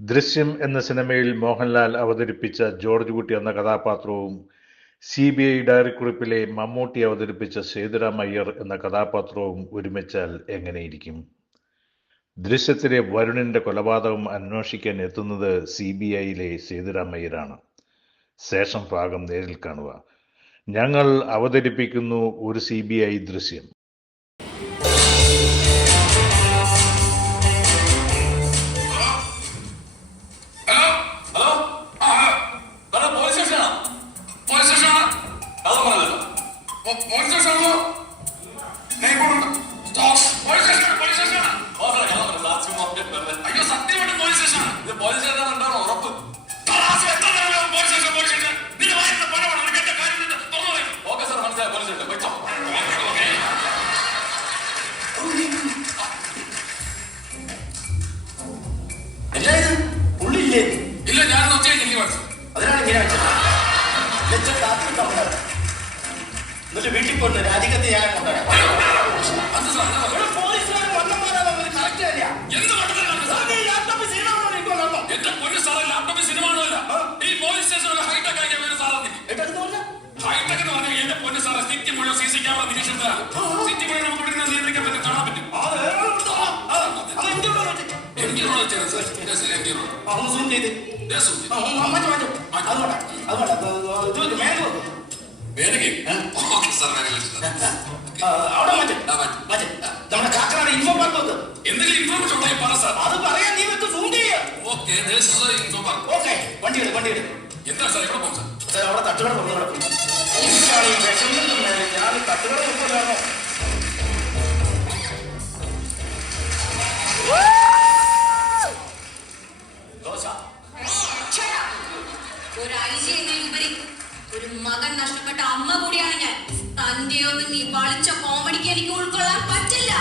ദൃശ്യം എന്ന സിനിമയിൽ മോഹൻലാൽ അവതരിപ്പിച്ച ജോർജ് കുട്ടി എന്ന കഥാപാത്രവും CBI ഡയറിക്കുറിപ്പിലെ മമ്മൂട്ടി അവതരിപ്പിച്ച സേതുരാം അയ്യർ എന്ന കഥാപാത്രവും ഒരുമിച്ചാൽ എങ്ങനെയിരിക്കും? ദൃശ്യത്തിലെ വരുണിന്റെ കൊലപാതകം അന്വേഷിക്കാൻ എത്തുന്നത് CBIയിലെ സേതുരാം അയ്യരാണ്. ശേഷം ഭാഗം നേരിൽ കാണുക. ഞങ്ങൾ അവതരിപ്പിക്കുന്നു ഒരു CBI ദൃശ്യം. ഇല്ല, ഞാൻ അതിനാണ് ഇങ്ങനെ വെച്ചത്. എന്നിട്ട് വീട്ടിൽ കൊണ്ട് രാജിക്കത്ത് ഞാൻ നമ്മുടെ കാക്കനാട് ഇൻഫോ പാർക്ക് എന്തെങ്കിലും ഇൻഫോർമേഷൻ ഉണ്ടെങ്കിൽ പറ സാർ. അത് പറയാൻ നീ വെക്ക് സൂം ചെയ്യാം. വണ്ടിയുടെ എന്താ സാർ ഇവിടെ പോകും സാർ? അവിടെ തട്ടുകട തുറന്നു കിടക്കും. ഞാൻ തട്ടുകട തുറന്നു ഒരു മകൻ നഷ്ടപ്പെട്ട അമ്മ കൂടിയാണ് ഞാൻ. തന്റെയൊന്നും നീ വളിച്ച കോമഡിക്ക് എനിക്ക് ഉൾക്കൊള്ളാൻ പറ്റില്ല.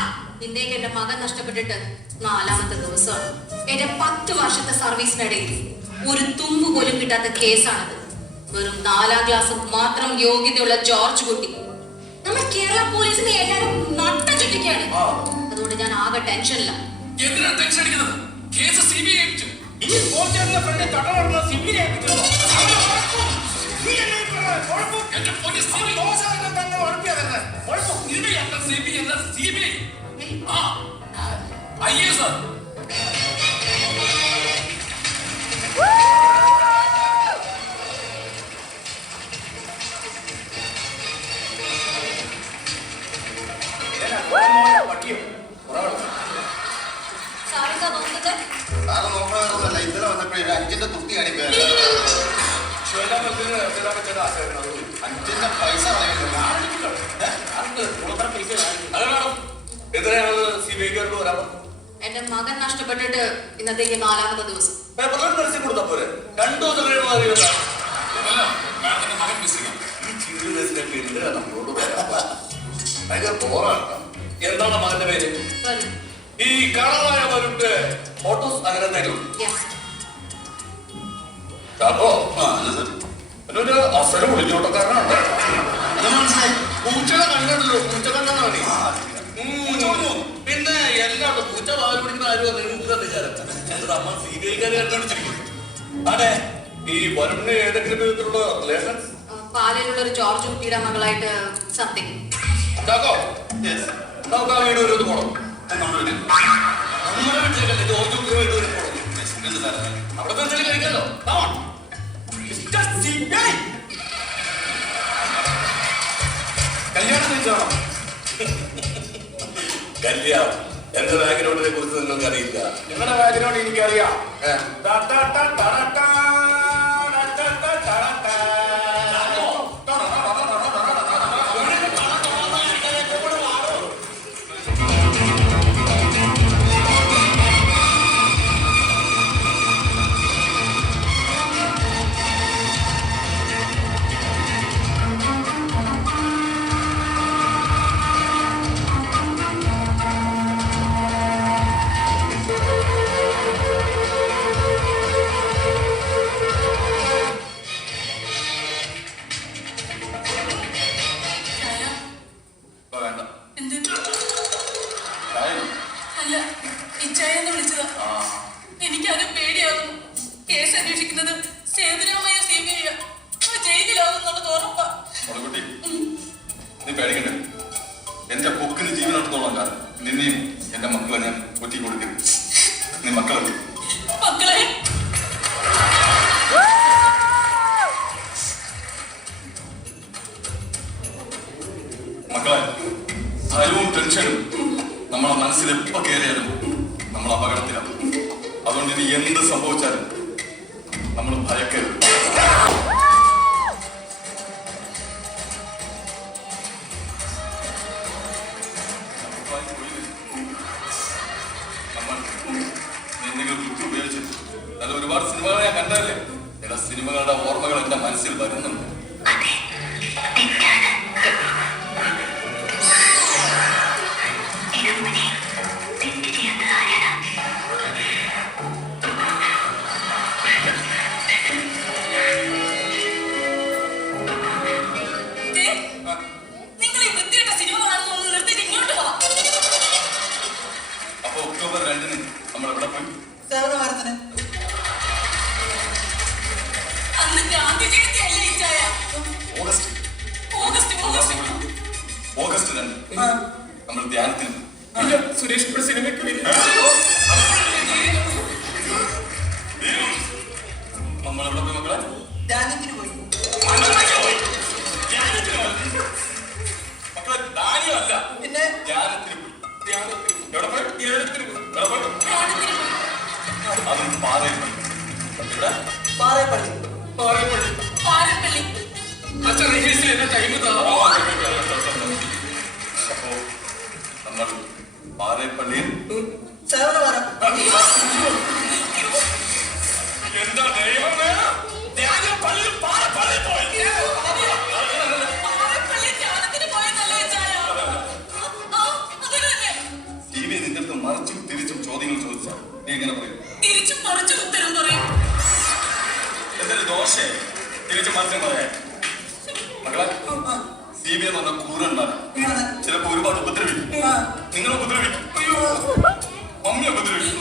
നിന്നേക്ക് എന്റെ മകൻ നഷ്ടപ്പെട്ടിട്ട് 4ാമത്തെ ദിവസമാണ്. എന്റെ 10 വർഷത്തെ സർവീസിനിടയിൽ ഒരു തുമ്പ് പോലും കിട്ടാത്ത കേസാണത്. വെറും 4ാം ക്ലാസ് മാത്രം യോഗ്യതയുള്ള ജോർജ് കുട്ടി നമ്മൾ കേരള പോലീസിനെ എല്ലാരും നട്ട ചുറ്റിക്കാണ്. അതുകൊണ്ട് ഞാൻ ആകെ ടെൻഷനില്ല. ഇന്നലെ വന്നപ്പോഴേ 5ന്റെ തുട്ടി അടി 5ന്റെ പൈസ എന്റെ മകൻ നഷ്ടപ്പെട്ടിട്ട് ഇന്നത്തേക്ക് 4ാമത്തെ ദിവസം. കൊടുത്താ പോരെ? 2 ദിവസം കഴിയുമ്പോൾ എന്താണ് മകന്റെ പേര്? ഈ കാണാതായ വരുണ്ട് ഫോട്ടോസ് അങ്ങനെ തരും. അപ്പോ എന്നൊരു അവസരം വിളിച്ചോട്ടക്കാരനാണ്. പൂച്ചയുടെ കണ്ണുണ്ടല്ലോ, പൂച്ച കണ്ണാണ്. പിന്നെ എല്ലാവരും പൂച്ച പാല് പിടിക്കുന്ന ആരും നിങ്ങൾക്ക് വിചാരം അമ്മ CBIക്കാര് കണ്ടുപിടിച്ചിരിക്കും. അതെ, ഈ വരുണിന് ഏതെങ്കിലും വിധത്തിലുള്ള റിലേഷൻ? പാലയിലുള്ള ഒരു ജോർജ് കുട്ടിയുടെ മകളായിട്ട് സംതിങ്. നമുക്ക് ആ വീട് ഒരു പോണം. അവിടെ തന്നെ കഴിക്കാലോ. കല്യാണം കഴിച്ചാണോ? കല്യാണം എന്റെ ബാക്ക്ഗ്രൗണ്ടിനെ കുറിച്ച് നിങ്ങൾക്ക് അറിയില്ല. നിങ്ങളുടെ ബാക്ക്ഗ്രൗണ്ട് എനിക്കറിയാം. എനിക്കത് പേടിയാകുന്നു. കേസ് അന്വേഷിക്കുന്നത് സേതുരാമയ്യ CBI ജയിലിലാകുന്നുള്ളത് ഉറപ്പാ. നീ പേടിക്കണ്ട. എന്റെ പൊക്കിന് ജീവനോട്ടത്തോളം കാലം നിന്നെയും എന്റെ മക്കളെ ഞാൻ ഒറ്റ കൊടുക്കരുത്. നീ മക്കളെ മക്കളെ മക്കളെ ഭയവും ടെൻഷനും നമ്മളെ മനസ്സിൽ എപ്പോ കയറിയാലും നമ്മൾ അപകടത്തിലാണ്. അതുകൊണ്ട് ഇനി എന്ത് സംഭവിച്ചാലും നമ്മൾ ഭയക്കരുത്. നമ്മൾ എന്തെങ്കിലും ബുദ്ധി ഉപയോഗിച്ച് നല്ല ഒരുപാട് സിനിമകൾ ഞാൻ കണ്ടതല്ലേ. ചില സിനിമകളുടെ ഓർമ്മകൾ എന്റെ മനസ്സിൽ വരുന്നുണ്ട്. October 2 നമ്മൾ എവിടെ പോയി? ഓഗസ്റ്റ് 2 നമ്മൾ ധ്യാനത്തിന് സുരേഷ് ഇവിടെ സിനിമയ്ക്ക് നമ്മൾ എവിടെ പോയി മക്കളെ? ധ്യാനത്തിന് പോയി. മക്കളെ ധ്യാനമല്ല, പിന്നെ ധ്യാനത്തിന് പോയി. എവിടെ പോയി? അതും പാറയിൽ പാറേപ്പള്ളി. അച്ഛൻ റിഹേഴ്സൽ എന്ന ടൈം അപ്പോ നമ്മൾ പാറേപ്പള്ളിയിൽ എന്താ ദൈവമേ, പള്ളിയിൽ പാറപ്പള്ളി പോയി. ടിവി നിന്റെ അടുത്ത് മറിച്ചും തിരിച്ചും ചോദ്യങ്ങൾ ചോദിച്ചാൽ നീ എങ്ങനെ പറയും? തിരിച്ചും മറിച്ചും ഉത്തരം പറയും. എന്തൊരു ദോഷേ തിരിച്ചും മറിച്ചും പറയാൻ. മക്കളെ CBI എന്ന് പറഞ്ഞ ക്രൂരന്മാരാ. ചിലപ്പോ ഒരുപാട് ഉപദ്രവിക്കും. നിങ്ങളെ ഉപദ്രവിക്കും, മമ്മിയെ ഉപദ്രവിക്കും.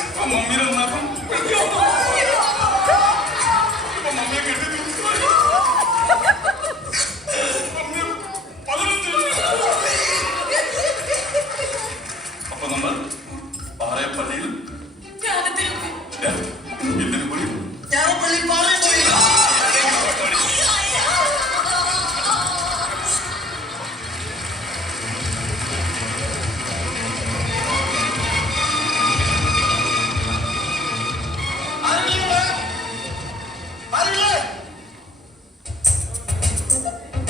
ഇപ്പൊ മമ്മിയെ നന്നാക്കും, ഇപ്പൊ മമ്മിയെ കെട്ടി അപ്പൊ നമ്മൾ പാറയപ്പള്ളിയിൽ എന്തിനു പോയി?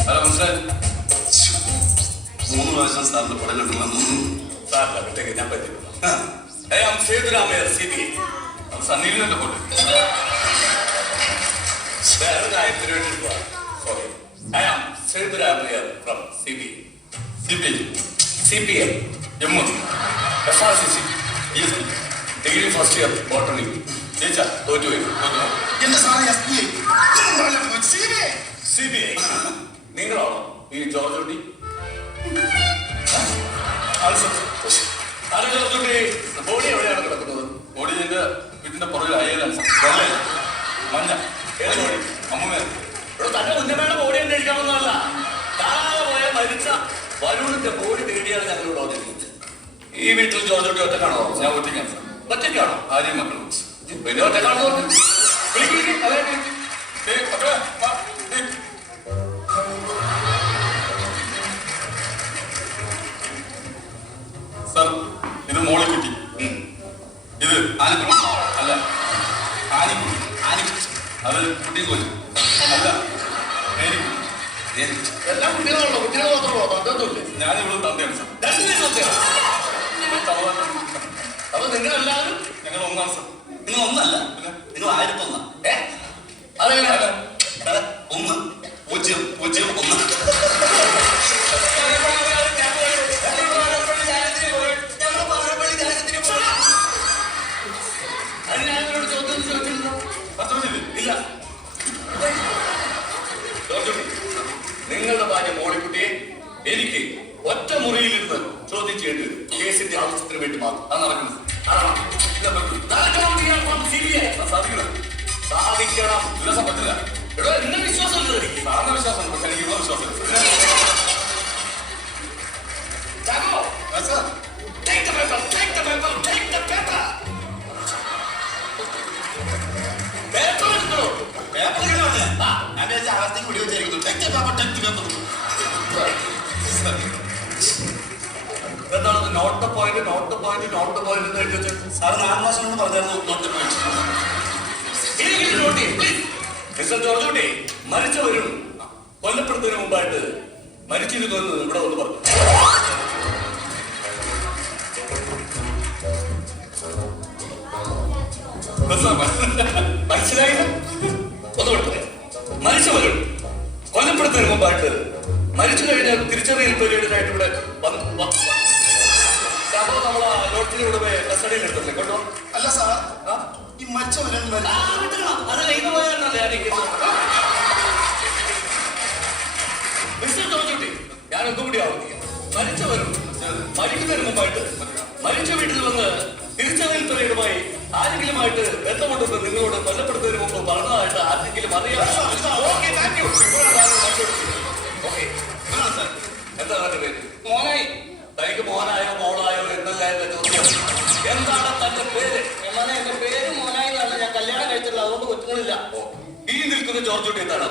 ഹലോ മനസ്സിലായി? 3 പ്രാവശ്യം സാറിന്റെ പടം കിട്ടുന്ന സാറില്ല വിട്ടേക്ക്, ഞാൻ പറ്റില്ല. സേതുരാമയ്യ CBI സണ്ണീലിന്റെ ഫോട്ടോ വേറെ കാര്യത്തിന് വേണ്ടി. Sorry, I am Sethuramayya from CBI Jammu FRCC degree first year botany. ജയിച്ചാ തോറ്റുപോയി. CBI നിങ്ങളാണോ ഈ ജോർജ് കുട്ടി? ബോഡി എവിടെയാണ് കിടക്കുന്നത്? ബോഡി എന്റെ വീട്ടിന്റെ പുറകിൽ അയ്യലാണ്. മഞ്ഞ ഏത് ബോഡി? അമ്മൂമ്മ തന്നെ ഉന്നമയുടെ ബോഡി അന്വേഷിക്കാമെന്നല്ല, കാണാതെ പോയ മരിച്ച വരുണിന്റെ ബോഡി തേടിയാണ് ഞങ്ങളിവിടെ വന്നിരിക്കുന്നത്. ഈ വീട്ടിൽ ജോർജ് കുട്ടി ഒറ്റക്കാണോ? ഞാൻ ഒറ്റയ്ക്കാണ് സാർ. ഒറ്റയ്ക്കാണോ? ആരെയും മക്കളും പിന്നെ ഒറ്റക്കാണെന്ന് പറഞ്ഞു. സാർ ഇത് മോളിക്കുട്ടി, ഇത് ആനക്കുട്ടി. അല്ല ആനിക്കുട്ടി. അത് കുട്ടി കോലി. അല്ല എല്ലാം കുട്ടികളുണ്ടോ? കുട്ടികൾ മാത്രമോ? അതൊന്നുമില്ല. ഞാനിവിടെ തന്തയാണ് സാർ. അപ്പൊ നിങ്ങളെല്ലാവരും ഞങ്ങൾ ഒന്നാണ് സാർ. നിങ്ങൾ ഒന്നല്ല, നിങ്ങൾ 1001. അതെങ്ങനെയാണ്? 1 0 0 1. ഇല്ല, നിങ്ങളുടെ ഭാര്യ മോളിക്കുട്ടിയെ എനിക്ക് ഒറ്റ മുറിയിലിരുന്ന് ചോദ്യം ചെയ്യേണ്ടി വരും. കേസിന്റെ ആവശ്യത്തിന് വേണ്ടി മാത്രം. അത് നടക്കുന്നത് സ്ഥാപിക്കണം. ഇല്ല സാർ പറ്റില്ല. എടോ എന്നെ വിശ്വാസമുണ്ട് എനിക്ക്. സാറിന് വിശ്വാസമുണ്ട്, പക്ഷെ എനിക്ക് ഇവിടെ വിശ്വാസമില്ല. ചാക്കോ sir take the paper, take the paper, take the paper. Paper എടുക്കണോ? പേപ്പർ ഇങ്ങനെ ഞാൻ വിചാരിച്ച അവസ്ഥയ്ക്ക് വിടി വെച്ചായിരിക്കുന്നു. take the paper, take the paper. എന്താണ് note point note point note point എന്ന് എഴുതി വെച്ചത്? സാർ 4 മാസം കൊണ്ട് പറഞ്ഞായിരുന്നു നോട്ട് പോയിന്റ്. മിസ്റ്റർ ജോർജ് കുട്ടി, മരിച്ചവരും കൊല്ലപ്പെടുന്നതിന് മുമ്പായിട്ട് മരിച്ചിരുന്നു എന്ന് ഇവിടെ ഒന്ന് പറഞ്ഞു. മനസ്സിലായില്ല? ഒന്ന് വിട്ടു. മരിച്ചവരും കൊല്ലപ്പെടുന്നതിന് മുമ്പായിട്ട് മരിച്ചു കഴിഞ്ഞാൽ തിരിച്ചറിയൽ പീരീഡിനായിട്ട് ഇവിടെ വന്നു. അപ്പോ നമ്മളെ ലോഡ്ജിലൂടെ കസ്റ്റഡിയിൽ എടുത്തില്ലേ കേട്ടോ? അല്ല സാർ, ഈ മരിച്ചവരും അത് കഴിഞ്ഞു പോയാലല്ലേ മിസ്റ്റർ ജോർജുട്ടി, ഞാൻ ഒന്നുകൂടി ആവർത്തിക്കാം. മരിച്ചവരും മരിക്കുന്നതിന് മുമ്പായിട്ട് മരിച്ച വീട്ടിൽ വന്ന് തിരിച്ചറിയൽ പീരീഡുമായി ആരെങ്കിലുമായിട്ട് ബന്ധമുണ്ടെന്ന് നിങ്ങളോട് കൊല്ലപ്പെടുന്നതിന് മുമ്പ് പറഞ്ഞതായിട്ട് ആരെങ്കിലും അറിയാം? എന്താ പേര്? മോനായി. തനിക്ക് മോനായോ മോളായോ എന്നല്ലായിരുന്നു ചോദ്യം. എന്താണ് തന്റെ പേര്? മോനെ, എന്റെ പേര് മോനായി എന്നാണ്. ഞാൻ കല്യാണം കഴിച്ചിട്ടില്ല, അതുകൊണ്ട് കൊച്ചുങ്ങളില്ല. ഈ നിൽക്കുന്ന ജോർജ് കുട്ടി എന്താണ്?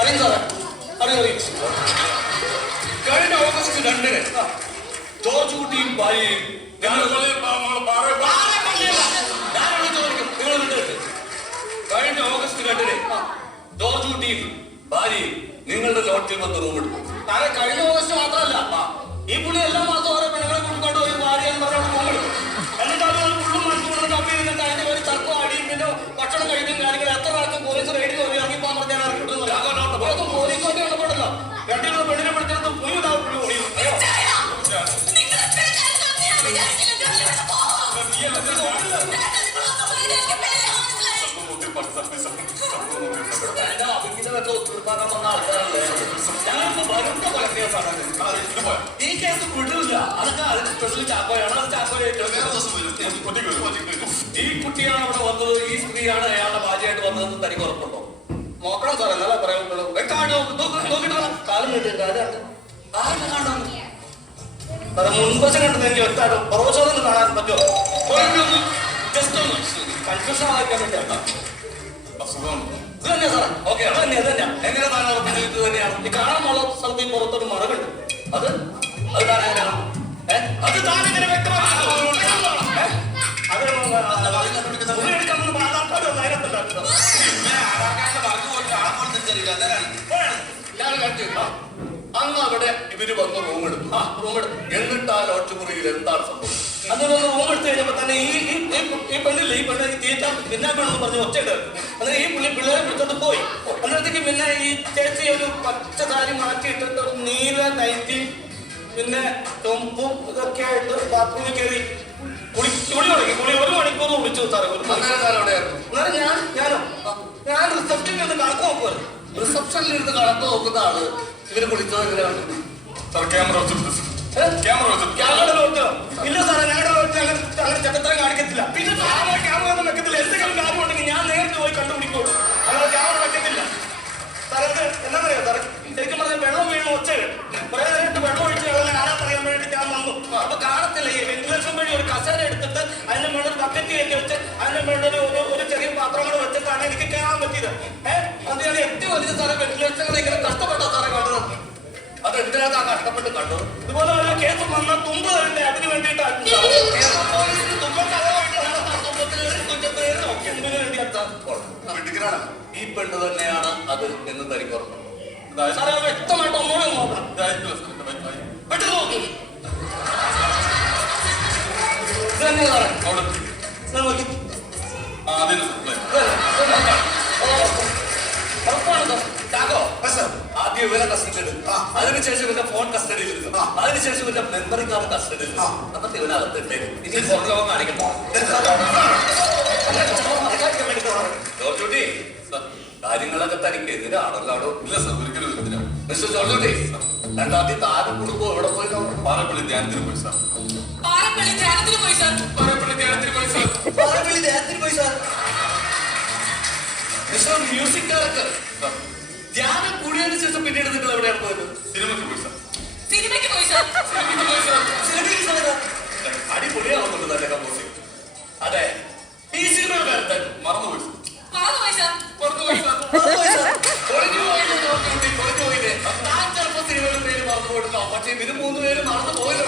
അറിയും സാറേ, അറിയും. കഴിഞ്ഞ ഓഗസ്റ്റ് 2-ന് ജോർജ് കുട്ടിയും ഭാര്യയും കഴിഞ്ഞ ഓഗസ്റ്റ് 2-ന് ജോർജ് കുട്ടിയും ഭാര്യയും നിങ്ങളുടെ ലോഡ്ജിൽ വന്ന് റൂം എടുത്തു. താഴെ കഴിഞ്ഞ ഓഗസ്റ്റ് മാത്രമല്ല, ഈ പുള്ളി എല്ലാ മാസവും ഓരോ പെണ്ണുങ്ങളെ കൂട്ടിക്കൊണ്ട് ഒരു ഭാര്യ എന്ന് പറഞ്ഞ റൂം എടുത്തു. എന്നിട്ട് അത് ഫുള്ളും മണിക്കൂറിന് കമ്പി നിന്നിട്ട് അതിന്റെ ഒരു തർക്കം അടിയും പിന്നെ ഭക്ഷണം കഴിക്കും കാര്യങ്ങൾ എത്ര ആൾക്കും പോലീസ് റെയ്ഡ് കയറി ഇറങ്ങിപ്പോകാൻ പറഞ്ഞാൽ ഇറങ്ങിയിട്ടുള്ളത് പോലീസ് ഒക്കെ ഇടപെടല്ലോ. രണ്ടിനും പെണ്ണിനെ പിടിച്ചെടുത്ത് പുള്ളിയുണ്ടാവും. ഈ കേസ് വിടില്ല. അതൊക്കെ സ്പെഷ്യൽ ചാക്കോയാണ്. ഈ കുട്ടിയാണ് അവിടെ വന്നത്, ഈ സ്ത്രീയാണ് അയാളുടെ ഭാര്യയായിട്ട് വന്നതെന്ന് തനിക്ക് ഉറപ്പുണ്ടോ? നോക്കണം സാർ, എന്നാലേ പറയാൻ കാലം കിട്ടിയ കാര്യം ആരുടെ കാണാൻ സാറേ മുൻവശം കണ്ടത് എനിക്ക് വ്യക്തമായിട്ട് പുറവശോധന കാണാൻ പറ്റുമോ? ജസ്റ്റ് ഒന്ന് കൺഫ്യൂഷൻ ആക്കാൻ വേണ്ടിയാണ്. അസുഖം ഇത് തന്നെയാ സാറേ. ഓക്കെ, അത് തന്നെയാ എങ്ങനെ താങ്കൾ ഉറപ്പിച്ചു? ഇത് തന്നെയാണ്. ഈ കാണാനുള്ള സ്ഥലത്ത് ഈ പുറത്തൊരു മറകുണ്ട്. അത് താനെങ്ങനെയാണ്? അത് താനെങ്ങനെ വ്യക്തമാക്കി അന്ന് അവിടെ ഇവര് വന്ന് റൂം എടുത്തു. എന്നിട്ട് ആ ലോഡ്ജ് മുറിയിൽ എന്താണ് സംഭവം? അങ്ങനെ ഒന്ന് റൂം എടുത്തു കഴിഞ്ഞപ്പോ തന്നെ ഈ പെണ്ണില്ല, ഈ പെണ്ണ് തീറ്റ പിന്നെ പെണ്ണെന്ന് പറഞ്ഞ് ഒച്ചയുണ്ട്. അങ്ങനെ ഈ പിള്ളേരെ വിളിച്ചോണ്ട് പോയി. അന്നേരത്തേക്ക് പിന്നെ ഈ ചേച്ചി ഒരു പച്ച സാരി മാറ്റിയിട്ടിട്ട് ഒരു നീല നൈറ്റി പിന്നെ തൊമ്പും ഇതൊക്കെ ആയിട്ട് ബാത്റൂമിൽ കയറി കുളി തുടങ്ങി. കുളി 1 മണിക്കൂർ കുളിച്ചു സാറേ. ഞാൻ റിസപ്ഷനിൽ ഇരുന്ന് കണക്ക് നോക്കുമല്ലോ. റിസപ്ഷനിൽ ഇരുന്ന് കണക്ക് നോക്കുന്ന ആള് ഇവര് കുളിച്ചത് എങ്ങനെയാണ്? ക്യാമറ നോക്കോ? ഇല്ല സാറേ, ഞങ്ങളുടെ അങ്ങനെ ചക്കത്തരം കാണിക്കത്തില്ല. പിന്നെ ക്യാമറ ഒന്നും വെക്കത്തില്ല. എന്തെങ്കിലും കാര്യം ഉണ്ടെങ്കിൽ ഞാൻ നേരിട്ട് പോയി കണ്ടുപിടിക്കുള്ളൂ. അങ്ങനെ ക്യാമറ വെക്കത്തില്ല സാറേ. എന്താണെന്നറിയാം സാറേ, ശരിക്കും പറഞ്ഞാൽ വെള്ളം വീഴുന്ന ഒച്ചകൾ കുറെ നേരിട്ട് വെള്ളം ഒഴിച്ച് കളഞ്ഞ കാണാത്തറിയാൻ വേണ്ടിയിട്ട് ഞാൻ വന്നു. അപ്പൊ കാണത്തില്ല. ഈ വെന്റിലേഷൻ വഴി ഒരു കസേര എടുത്തിട്ട് അതിന്റെ മുകളിൽ ബക്കറ്റ് കയറ്റി വെച്ച് അതിന്റെ മുകളിൽ ഒരു ചെറിയ പാത്രങ്ങൾ വെച്ചിട്ടാണ് എനിക്ക് കയറാൻ പറ്റിയത്. അത് ഞാൻ ഏറ്റവും വലിയ സാറേ വെന്റിലേഷനുകൾ ഇങ്ങനെ കഷ്ടപ്പെട്ടാ സാറേ കണ്ടത്. അത് എന്തിനാ കഷ്ടപ്പെട്ട് കണ്ടത്? ഇതുപോലെ ഒരു കേസ് വന്ന തുമ്പ് തരണ്ടേ, അതിന് വേണ്ടിയിട്ടാണ്. ഈ പെണ്ണ് തന്നെയാണ് അത് എന്ന് തനിക്ക് ഓർമ്മ സാറേ? വ്യക്തമായിട്ട് ഒന്നുകൂടെ നോക്കണം. പെട്ടെന്ന് നോക്കി ആദ്യം ഇവരെ കസ്റ്റഡിയിൽ, അതിനുശേഷം ഇവന്റെ ഫോൺ കസ്റ്റഡിയിൽ എടുക്കും, അതിനുശേഷം ഇവന്റെ മെമ്മറി കാർഡ് കസ്റ്റഡിയിൽ എടുക്കും. എന്നിട്ട് ഇവനകത്തിട്ട് ഇനി പുറം ലോകം കാണിക്കണം. ജോർജുട്ടി, കാര്യങ്ങളൊക്കെ തനിക്ക് എതിരാണല്ലോ. ഇല്ല സാർ, ഒരിക്കലും എതിരാണ്. മിസ്റ്റർ ജോർജുട്ടി, രണ്ടാമത്തെ താരം കുടുംബം എവിടെ പോയി? പാറപ്പള്ളി ധ്യാനത്തിന് പോയി സാർ. പാറപ്പള്ളി ധ്യാനത്തിന് പോയി സാർ. മ്യൂസിക് ഡയറക്ടർ ധ്യാനം കൂടിയതിനു ശേഷം പിന്നീട് നിങ്ങൾ എവിടെയാണ് പോയത്? സിനിമയ്ക്ക് പോയി സാർ. സിനിമയ്ക്ക് പോയി സാർ. അടിപൊളിയാവുന്നുണ്ട് നല്ല കമ്പോസിംഗ്. അതെ, ഈ സിനിമയുടെ പേരെന്തായിരുന്നു? മറന്നുപോയി സാർ. കൊഴിഞ്ഞു പോയില്ലേ? താൻ ചിലപ്പോ സിനിമയുടെ പേര് മറന്നു കൊടുക്കാം, പക്ഷെ ഇവര് 3 പേര് മറന്നു പോയല്ലോ.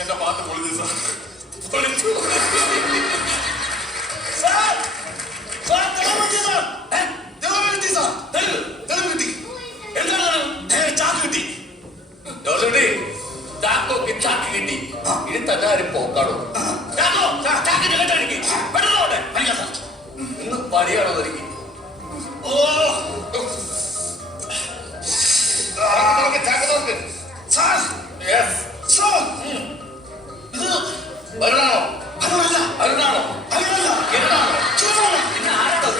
എന്റെ പാട്ട് പൊളിഞ്ഞു സാർ. പൊളിച്ചു. ഇനി തന്നെ ആരും പോക്കാടോ. ഇന്ന് പണിയാണോ ഒരുക്കി? അരുണാണോ? അരുണാണോ? പിന്നെ ആരാണോ?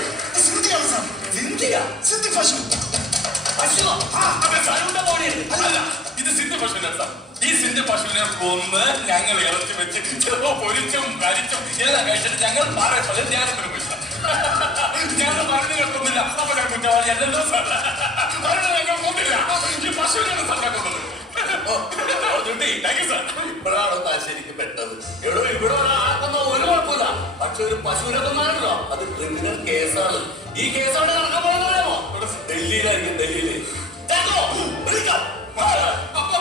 ഇത് സിന്ധു പശുവിനെ സാർ. ഈ സിന്ധു പശുവിനെ കൊന്ന് ഞങ്ങൾ ഇറച്ചി വെച്ച് ചിലപ്പോ പൊരിച്ചും കരിച്ചും എല്ലാം കഴിച്ചിട്ട് ഞങ്ങൾ പാറ ധ്യാനത്തിന് പോയി സാർ. ഞങ്ങൾ പറഞ്ഞു കേൾക്കുന്നില്ല. അപ്പൊ ഞാൻ കുറ്റവാളി അല്ലല്ലോ സാർ. ഞങ്ങൾ കൊന്നില്ല. ഈ പശുവിനാണ് സാറിനെ കൊന്നത്. ഇപ്പോഴാണോ ശരിക്കും പെട്ടത്? എവിടെ ഇവിടെ ഒരാളാക്കുന്ന ഒരു കുഴപ്പമില്ല. പക്ഷെ ഒരു പശുവിനെ കൊന്നാണല്ലോ, അത് ക്രിമിനൽ കേസാണ്. ഈ കേസാണ് നടക്കാൻ പോകുന്നതോ ഡൽഹിയിലായിരിക്കും. ഡൽഹിയിൽ വിളിക്കാം. അപ്പൊ